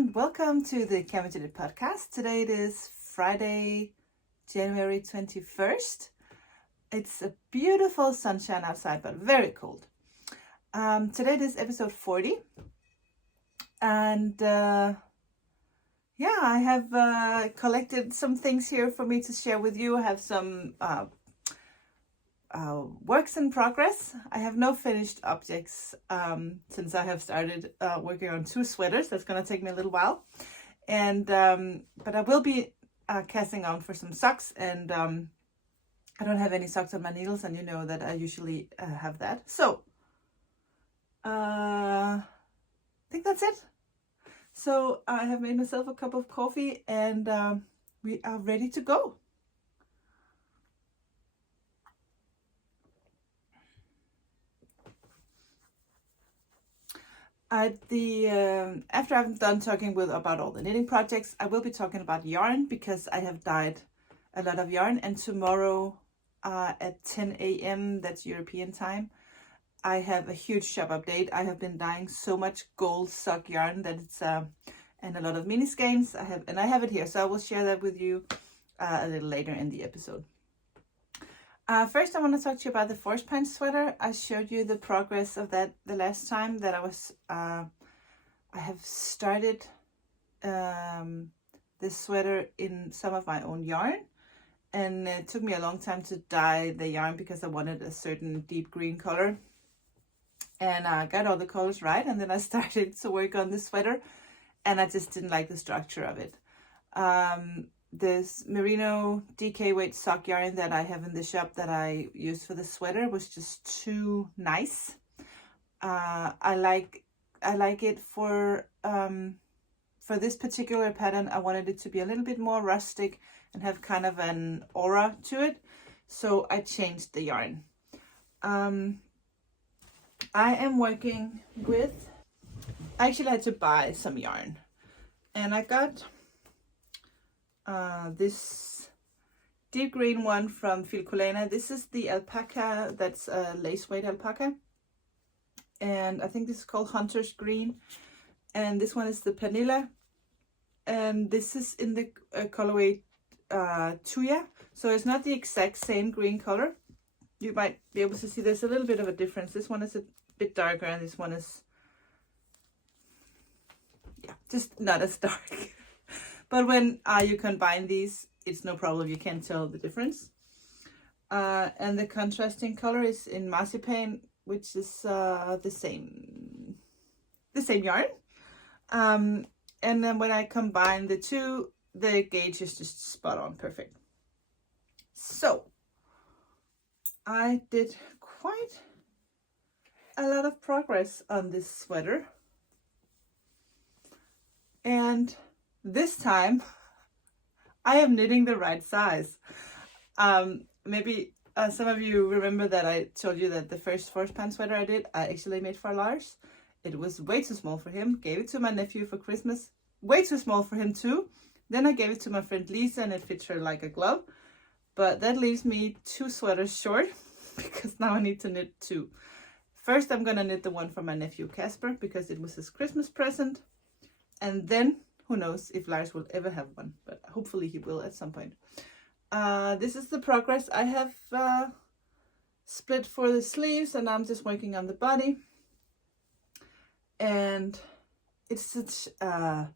and welcome to the Melancholy podcast. Today it is Friday, January 21st. It's a beautiful sunshine outside, but very cold. Today it is episode 40. And I have collected some things here for me to share with you. I have some works in progress. I have no finished objects since I have started working on 2 sweaters. That's going to take me a little while, and but I will be casting on for some socks, and I don't have any socks on my needles, and you know that I usually have that. So I think that's it. So I have made myself a cup of coffee, and we are ready to go. After I'm done talking about all the knitting projects, I will be talking about yarn because I have dyed a lot of yarn, and tomorrow at 10 a.m. that's European time, I have a huge shop update. I have been dyeing so much gold sock yarn that it's and a lot of mini skeins. I have it here, so I will share that with you a little later in the episode. First, I want to talk to you about the force pine sweater. I showed you the progress of that the last time that I have started this sweater in some of my own yarn, and it took me a long time to dye the yarn because I wanted a certain deep green color, and I got all the colors right, and then I started to work on this sweater, and I just didn't like the structure of it. This merino DK weight sock yarn that I have in the shop that I used for the sweater was just too nice. I like it for this particular pattern. I wanted it to be a little bit more rustic and have kind of an aura to it, so I changed the yarn. I am working with, I actually had to buy some yarn, and I got this deep green one from Filcolena. This is the alpaca, that's a lace weight alpaca, and I think this is called Hunter's Green, and this one is the Panilla, and this is in the colorway Tuya, so it's not the exact same green color. You might be able to see there's a little bit of a difference. This one is a bit darker, and this one is just not as dark. But when you combine these, it's no problem. You can tell the difference. And the contrasting color is in marzipan, which is the same yarn. And then when I combine the two, the gauge is just spot on, perfect. So I did quite a lot of progress on this sweater, and this time I am knitting the right size. Maybe some of you remember that I told you that the first force pine sweater I did, I actually made for Lars. It was way too small for him. Gave it to my nephew for Christmas. Way too small for him too. Then I gave it to my friend Lisa, and it fits her like a glove. But that leaves me 2 sweaters short because now I need to knit 2. First, I'm gonna knit the one for my nephew Casper because it was his Christmas present, and then who knows if Lars will ever have one, but hopefully he will at some point. This is the progress. I have split for the sleeves, and I'm just working on the body. And it's such a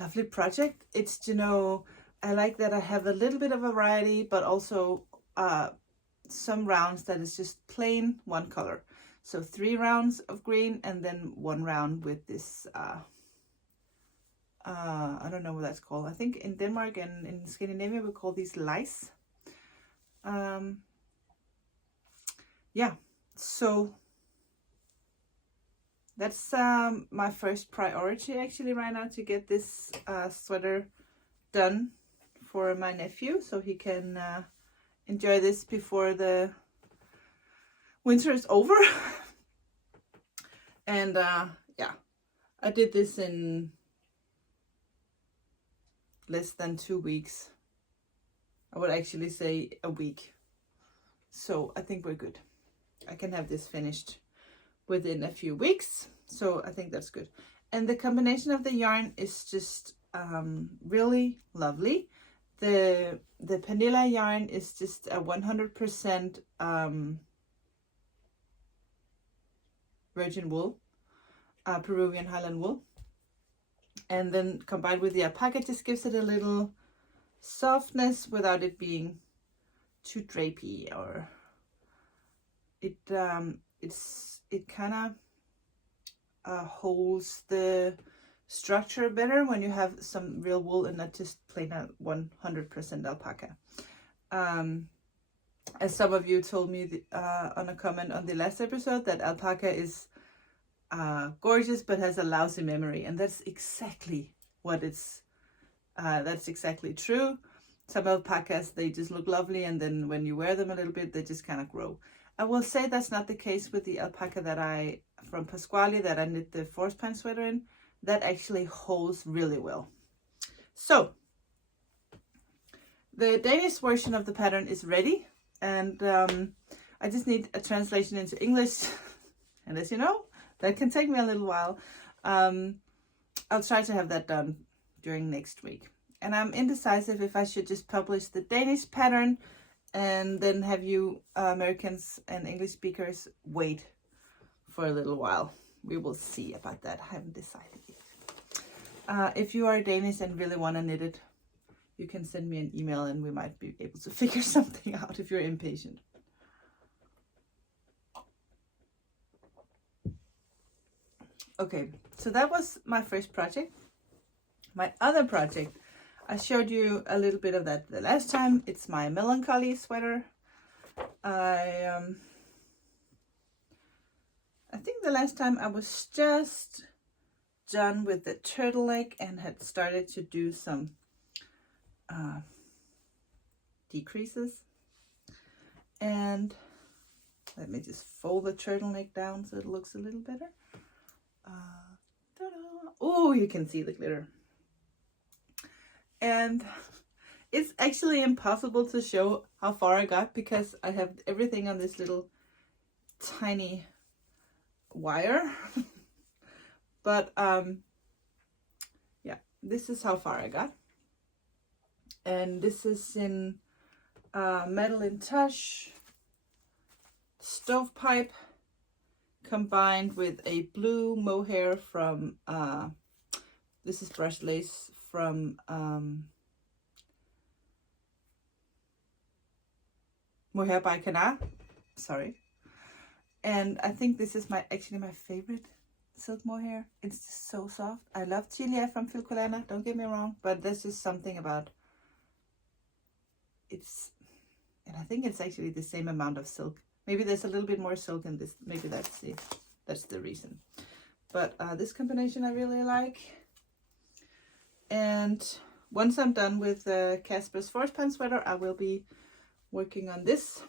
lovely project. It's, I like that I have a little bit of a variety, but also some rounds that is just plain one color. So 3 rounds of green, and then 1 round with this I don't know what that's called. I think in Denmark and in Scandinavia we call these lice. So that's my first priority actually right now, to get this sweater done for my nephew so he can enjoy this before the winter is over. And I did this in less than 2 weeks. I would actually say a week. So I think we're good. I can have this finished within a few weeks. So I think that's good. And the combination of the yarn is just really lovely. The Panilla yarn is just a 100% virgin wool, Peruvian Highland wool. And then combined with the alpaca just gives it a little softness without it being too drapey, or it kind of holds the structure better when you have some real wool and not just plain 100% alpaca. As some of you told me on a comment on the last episode, that alpaca is gorgeous but has a lousy memory, and that's exactly what it's that's exactly true. Some alpacas, they just look lovely, and then when you wear them a little bit, they just kind of grow. I will say that's not the case with the alpaca that from Pasquale that I knit the force pan sweater in. That actually holds really well. So the Danish version of the pattern is ready, and I just need a translation into English. And as you know, that can take me a little while. I'll try to have that done during next week. And I'm indecisive if I should just publish the Danish pattern and then have you Americans and English speakers wait for a little while. We will see about that. I haven't decided yet. If you are Danish and really want to knit it, you can send me an email and we might be able to figure something out if you're impatient. Okay, so that was my first project. My other project, I showed you a little bit of that the last time. It's my Melancholy sweater. I think the last time I was just done with the turtleneck and had started to do some decreases. And let me just fold the turtleneck down so it looks a little better. Oh, you can see the glitter. And it's actually impossible to show how far I got because I have everything on this little tiny wire. But yeah, this is how far I got. And this is in Madeline Tush stovepipe combined with a blue mohair from this is brushed lace from Mohair by Canard, sorry. And I think this is actually my favorite silk mohair. It's just so soft. I love Chilia from Filcolana, don't get me wrong, but there's just something about it's, and I think it's actually the same amount of silk. Maybe there's a little bit more silk in this. Maybe that's the reason. But this combination I really like. And once I'm done with Casper's force pan sweater, I will be working on this.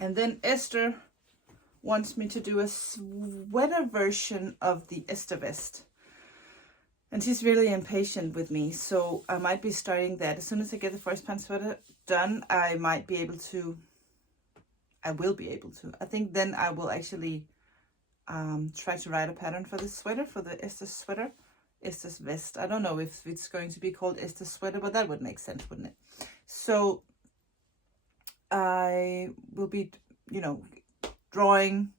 And then Esther wants me to do a sweater version of the Ester vest. And she's really impatient with me, so I might be starting that. As soon as I get the force pan sweater done, I will be able to. I think then I will actually try to write a pattern for this sweater, for the Esther sweater. Esther's vest. I don't know if it's going to be called Esther sweater, but that would make sense, wouldn't it? So I will be, drawing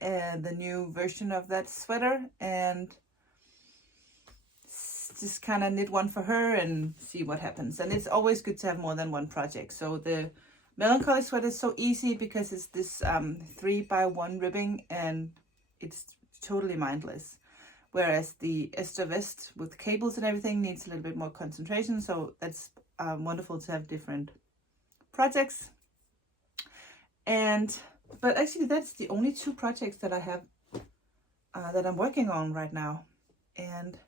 the new version of that sweater and just kind of knit one for her and see what happens. And it's always good to have more than one project. So the Melancholy sweater is so easy because it's this 3x1 ribbing and it's totally mindless. Whereas the Ester vest with cables and everything needs a little bit more concentration. So that's wonderful to have different projects. But actually that's the only two projects that I have that I'm working on right now. And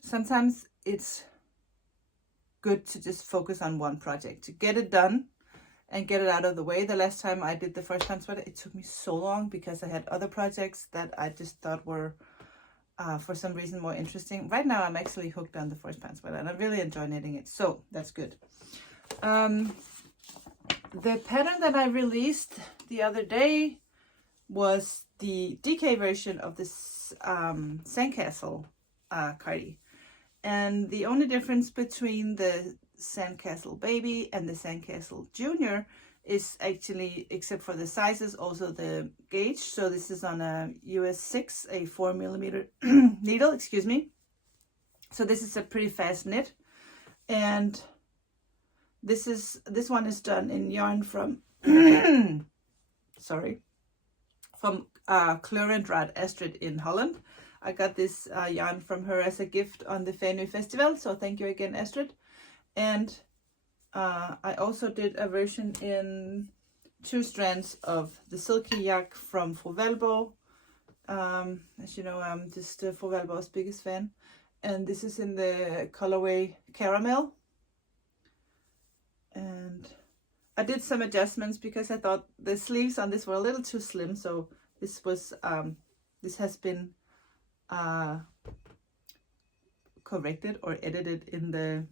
sometimes it's good to just focus on one project to get it done and get it out of the way. The last time I did the first pan sweater, it took me so long because I had other projects that I just thought were for some reason more interesting. Right now I'm actually hooked on the first pan sweater and I really enjoy knitting it, so that's good. The pattern that I released the other day was the DK version of this Sandcastle cardi. And the only difference between the Sandcastle Baby and the Sandcastle Junior is actually, except for the sizes, also the gauge. So this is on a US 6, a 4mm needle, excuse me. So this is a pretty fast knit. And this one is done in yarn from sorry, from Kleurenddraad Astrid in Holland. I got this yarn from her as a gift on the Fanny Festival, so thank you again, Astrid. And I also did a version in 2 strands of the Silky Yak from Fru Valborg. As you know, I'm just Fru Valborg's biggest fan. And this is in the colorway Caramel. And I did some adjustments because I thought the sleeves on this were a little too slim, so this was this has been corrected or edited in the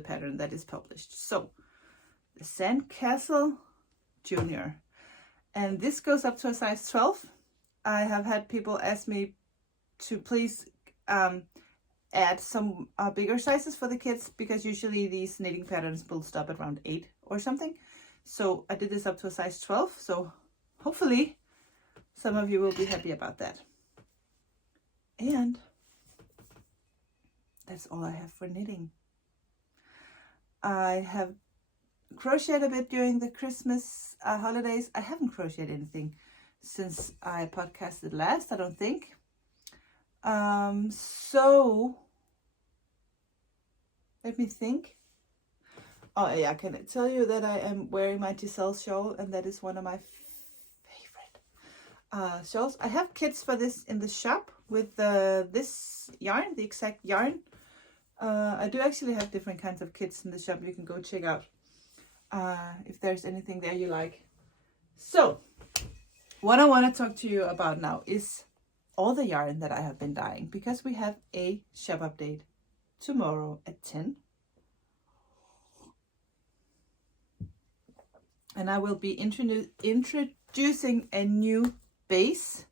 pattern that is published. So the Sandcastle Junior, and this goes up to a size 12. I have had people ask me to please add some bigger sizes for the kids, because usually these knitting patterns will stop at around 8 or something. So I did this up to a size 12, so hopefully some of you will be happy about that. And that's all I have for knitting. I have crocheted a bit during the Christmas holidays. I haven't crocheted anything since I podcasted last, I don't think. So let me think. Oh yeah, can I tell you that I am wearing my Giselle shawl, and that is one of my favorite shawls. I have kits for this in the shop with this yarn, the exact yarn. I do actually have different kinds of kits in the shop. You can go check out if there's anything there you like. So what I want to talk to you about now is all the yarn that I have been dyeing, because we have a shop update tomorrow at 10. And I will be introducing a new base.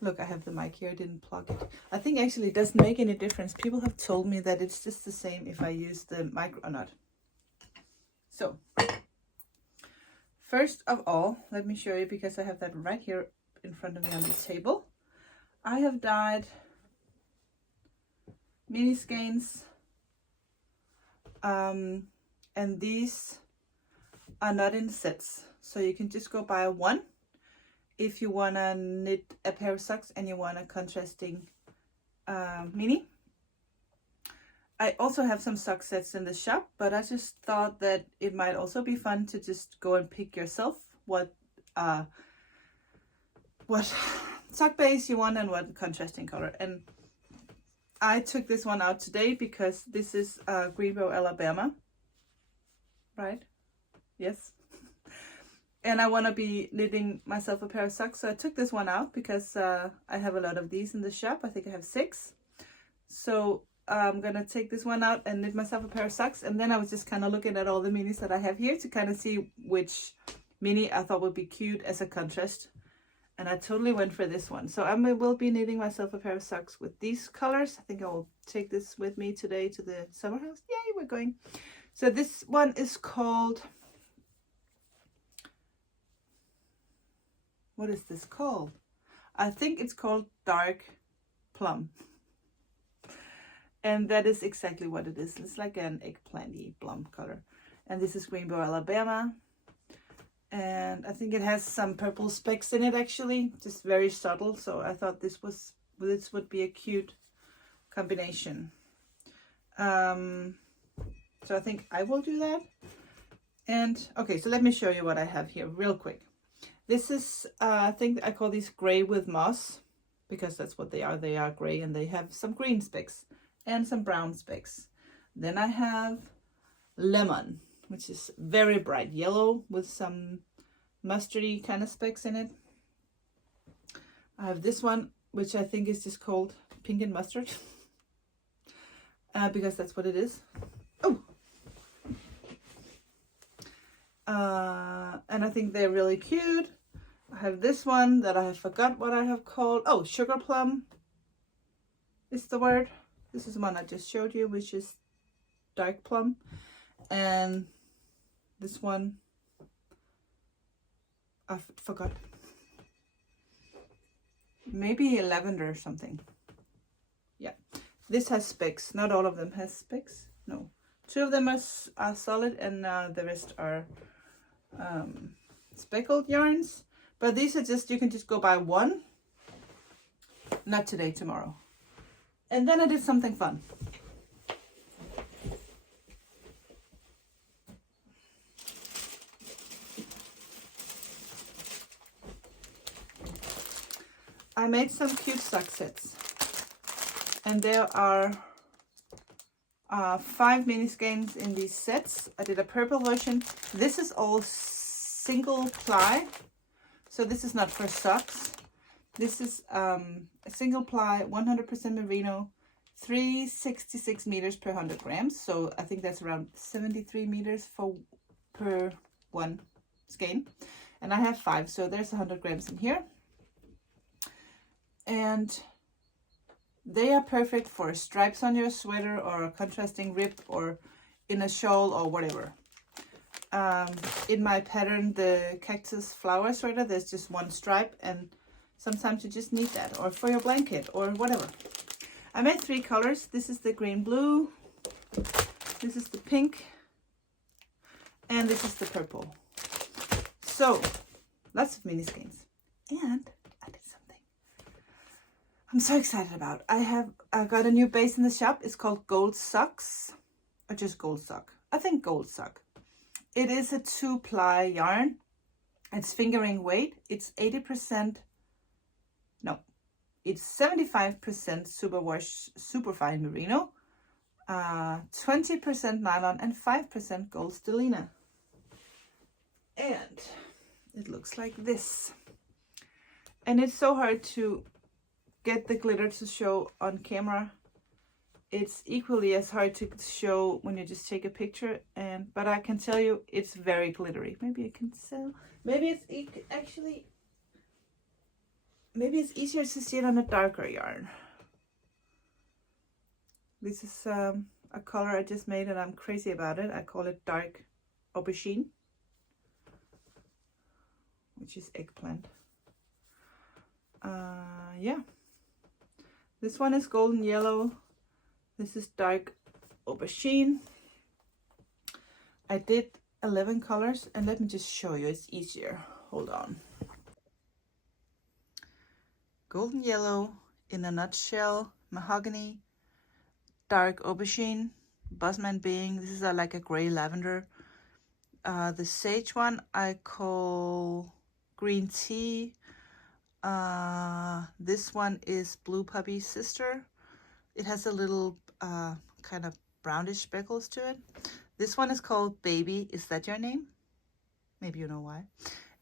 Look, I have the mic here, I didn't plug it. I think actually it doesn't make any difference. People have told me that it's just the same if I use the mic or not. So, first of all, let me show you, because I have that right here in front of me on the table. I have dyed mini skeins, and these are not in sets, so you can just go buy one if you want to knit a pair of socks and you want a contrasting mini. I also have some sock sets in the shop, but I just thought that it might also be fun to just go and pick yourself what sock base you want and what contrasting color. And I took this one out today because this is Greenbow, Alabama, right? Yes. And I want to be knitting myself a pair of socks, so I took this one out because I have a lot of these in the shop. I think I have 6. So I'm gonna take this one out and knit myself a pair of socks. And then I was just kind of looking at all the minis that I have here to kind of see which mini I thought would be cute as a contrast. And I totally went for this one. So I will be knitting myself a pair of socks with these colors. I think I will take this with me today to the summer house. Yay, we're going. So this one is called... What is this called? I think it's called Dark Plum. And that is exactly what it is. It's like an eggplanty plum color. And this is Greenbow, Alabama. And I think it has some purple specks in it, actually, just very subtle. So I thought this would be a cute combination. So I think I will do that. And okay, so let me show you what I have here real quick. This is I think I call these gray with moss, because that's what they are. They are gray and they have some green specks and some brown specks. Then I have lemon, which is very bright yellow with some mustardy kind of specks in it. I have this one, which I think is just called pink and mustard, because that's what it is. Oh! And I think they're really cute. I have this one that I forgot what I have called. Oh, sugar plum is the word. This is the one I just showed you, which is dark plum. And this one, I forgot. Maybe lavender or something. Yeah, this has specks. Not all of them has specks. No, 2 of them are solid, and the rest are speckled yarns. But these are just, you can just go buy one. Not today, tomorrow. And then I did something fun. I made some cute sock sets, and there are 5 mini skeins in these sets. I did a purple version. This is all single ply, so this is not for socks. This is a single ply, 100% merino, 366 meters per 100 grams. So I think that's around 73 meters per one skein. And I have 5, so there's 100 grams in here. And they are perfect for stripes on your sweater, or a contrasting rip, or in a shawl, or whatever. In my pattern, the cactus flower sweater, there's just 1 stripe, and sometimes you just need that, or for your blanket, or whatever. I made 3 colors. This is the green blue, this is the pink, and this is the purple. So lots of mini skeins. And I did something I'm so excited about. I got a new base in the shop. It's called Gold Socks, or just Gold Sock. I think Gold Sock. It is a 2-ply yarn. It's fingering weight. It's 80%, no, it's 75% superwash superfine merino, 20% nylon, and 5% gold stellina. And it looks like this. And it's so hard to get the glitter to show on camera. It's equally as hard to show when you just take a picture, but I can tell you it's very glittery. Maybe you can tell. Maybe it's easier to see it on a darker yarn. This is a color I just made, and I'm crazy about it. I call it dark aubergine, which is eggplant. Yeah. This one is golden yellow. This is dark aubergine. I did 11 colors, and let me just show you. It's easier. Hold on. Golden yellow in a nutshell, mahogany, dark aubergine, Buzzman Bing. This is like a gray lavender. The sage one I call green tea. This one is Blue Puppy Sister. It has a little kind of brownish speckles to it. This one is called Baby. Is that your name? Maybe you know why.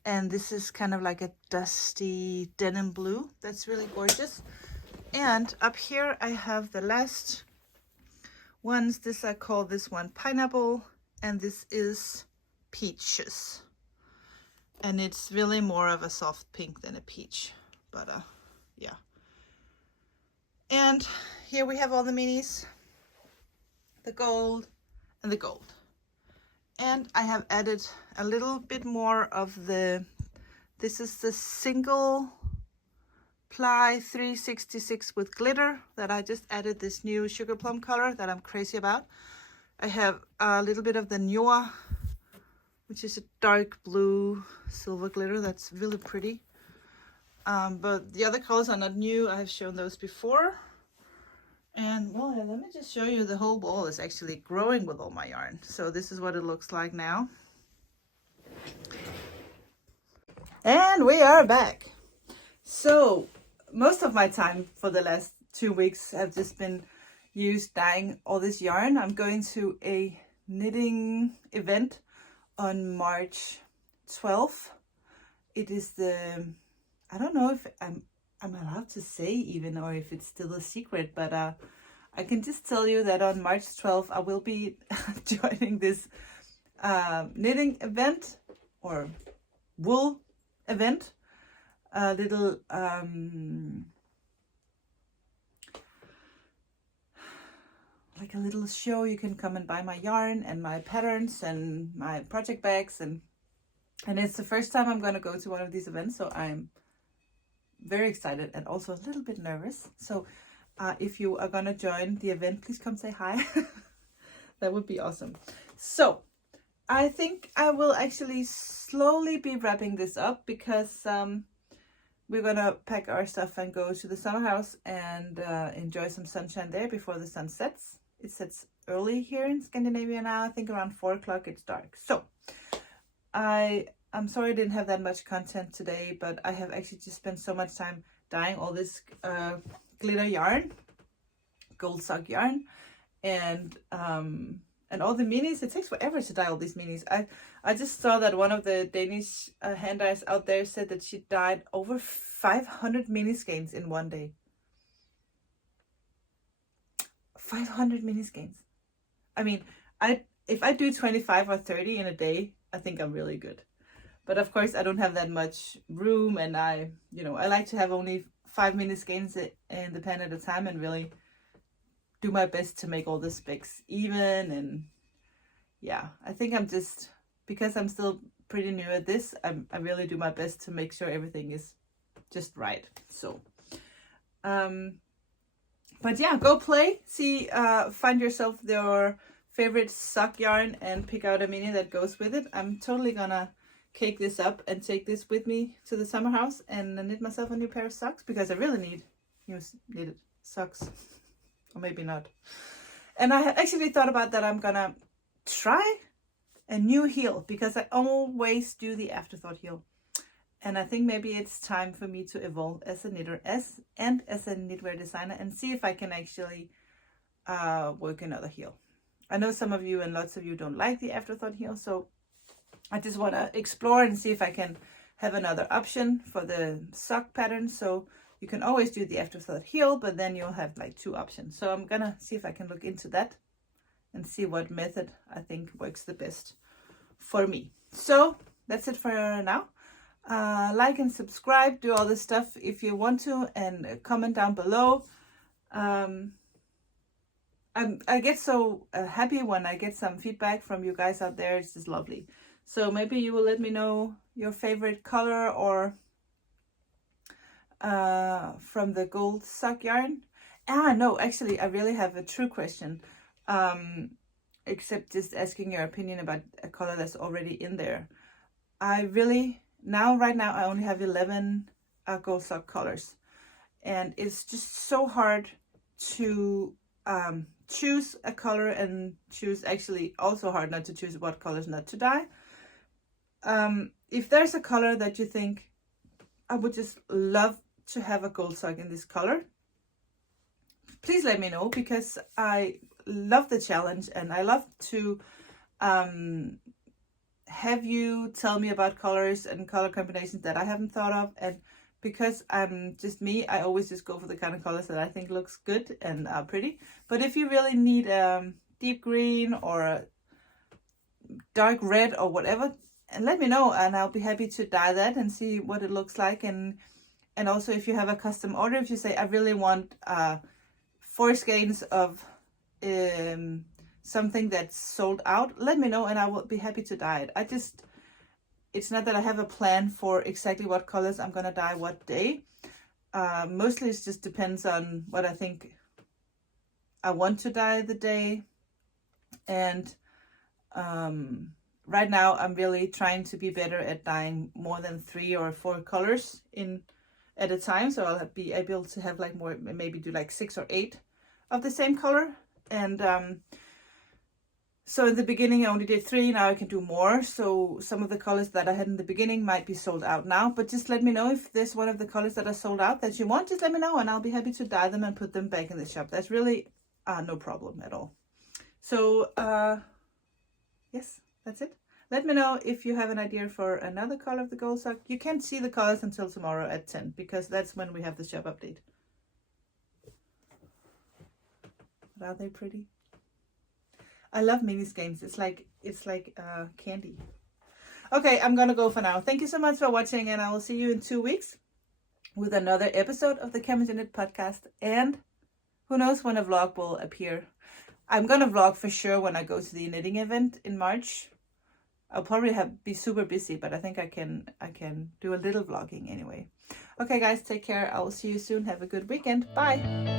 And this is kind of like a dusty denim blue. That's really gorgeous. And up here I have the last ones. This I call this one Pineapple, and this is Peaches. And it's really more of a soft pink than a peach, but yeah. And here we have all the minis, the gold and the gold. And I have added a little bit more of this is the single ply 366 with glitter that I just added this new sugar plum color that I'm crazy about. I have a little bit of the Noir, which is a dark blue silver glitter that's really pretty. But the other colors are not new. I've shown those before. And well, let me just show you, the whole wall is actually growing with all my yarn. So this is what it looks like now. And we are back. So most of my time for the last 2 weeks have just been used dyeing all this yarn. I'm going to a knitting event on March 12th. It is I don't know if I'm allowed to say even, or if it's still a secret, but I can just tell you that on March 12th I will be joining this knitting event, or wool event, a little like a little show. You can come and buy my yarn and my patterns and my project bags, and it's the first time I'm going to go to one of these events, so I'm very excited and also a little bit nervous. So if you are going to join the event, please come say hi. That would be awesome. So I think I will actually slowly be wrapping this up, because we're gonna pack our stuff and go to the summer house and enjoy some sunshine there before the sun sets. It sets early here in Scandinavia now. I think around 4 o'clock it's dark. So I'm sorry I didn't have that much content today, but I have actually just spent so much time dyeing all this glitter yarn, gold sock yarn, and all the minis. It takes forever to dye all these minis. I just saw that one of the Danish hand dyers out there said that she dyed over 500 mini skeins in one day. 500 mini skeins. I mean, if I do 25 or 30 in a day, I think I'm really good. But of course, I don't have that much room, and I like to have only 5 mini skeins in the pen at a time, and really do my best to make all the specs even. And yeah, I think I'm just, because I'm still pretty new at this, I really do my best to make sure everything is just right. So but yeah, go play, see, find yourself your favorite sock yarn and pick out a mini that goes with it. I'm totally gonna cake this up and take this with me to the summer house and knit myself a new pair of socks, because I really need new knitted socks. Or maybe not. And I actually thought about that. I'm gonna try a new heel, because I always do the afterthought heel, and I think maybe it's time for me to evolve as a knitter as a knitwear designer, and see if I can actually work another heel. I know some of you and lots of you don't like the afterthought heel, so I just want to explore and see if I can have another option for the sock pattern. So you can always do the afterthought heel, but then you'll have like 2 options. So I'm gonna see if I can look into that and see what method I think works the best for me. So that's it for now. Like and subscribe, do all this stuff if you want to, and comment down below. I get so happy when I get some feedback from you guys out there. It's just lovely. So maybe you will let me know your favorite color, or from the gold sock yarn. No, actually, I really have a true question, except just asking your opinion about a color that's already in there. Right now I only have 11 gold sock colors, and it's just so hard to choose a color, and actually also hard not to choose what colors not to dye. If there's a color that you think I would just love to have a gold sock in this color, please let me know, because I love the challenge, and I love to have you tell me about colors and color combinations that I haven't thought of. And because I'm just me, I always just go for the kind of colors that I think looks good and are pretty. But if you really need deep green or a dark red or whatever, and let me know, and I'll be happy to dye that and see what it looks like. And also, if you have a custom order, if you say I really want 4 skeins of something that's sold out, let me know, and I will be happy to dye it. It's not that I have a plan for exactly what colors I'm gonna dye what day. Mostly it just depends on what I think I want to dye the day. And right now I'm really trying to be better at dyeing more than 3 or 4 colors at a time, so I'll be able to have like more, maybe do like 6 or 8 of the same color. And so in the beginning I only did 3, now I can do more. So some of the colors that I had in the beginning might be sold out now, but just let me know if there's one of the colors that are sold out that you want. Just let me know, and I'll be happy to dye them and put them back in the shop. That's really no problem at all. So yes, that's it. Let me know if you have an idea for another color of the gold sock. You can't see the colors until tomorrow at 10, because that's when we have the shop update. But are they pretty? I love mini skeins. It's like candy. Okay, I'm gonna go for now. Thank you so much for watching, and I will see you in 2 weeks. with another episode of the Chemist in It podcast. And who knows when a vlog will appear. I'm gonna vlog for sure when I go to the knitting event in March. I'll probably be super busy, but I think I can do a little vlogging anyway. Okay guys, take care. I will see you soon. Have a good weekend. Bye.